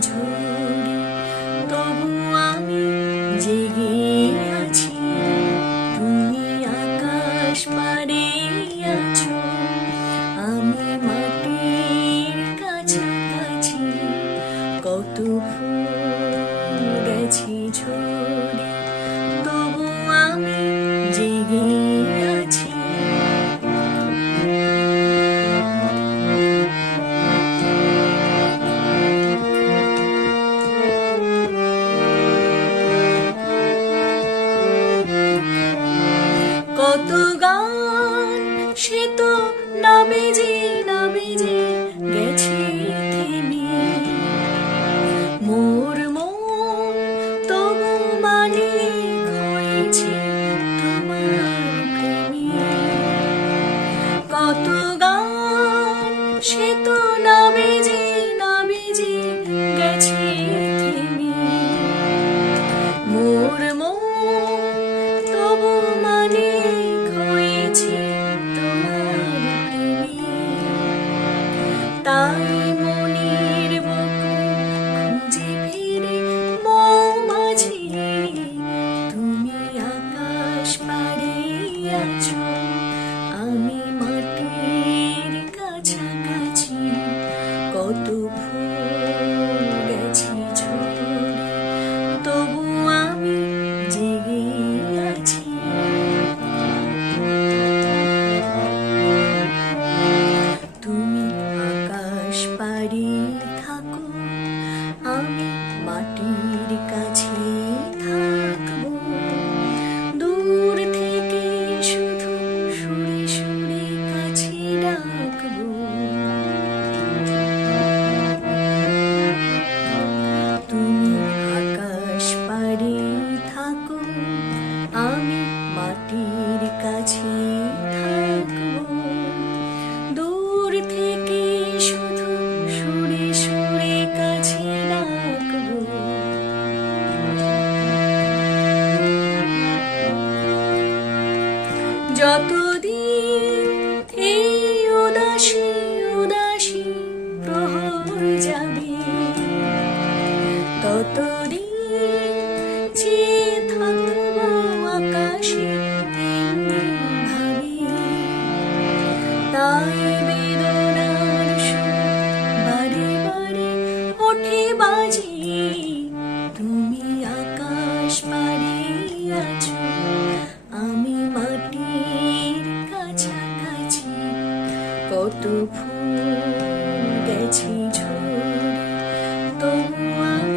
ঝড়। তবু আমি জেগে আছি, তুমি আকাশ পারে আছো। আমি মাটির কাছাকাছি, কত ফুল গেছি ঝড়ে। কত গান, সে তো নামে যে নামে যে গেছে থেমে। মোর মন তবু মানে হয়েছে কত গান, সে তো না 等。কাছে থাকো দূর থেকে শুধু সুরে সুরে কাছে রাখব। যত 清楚的童。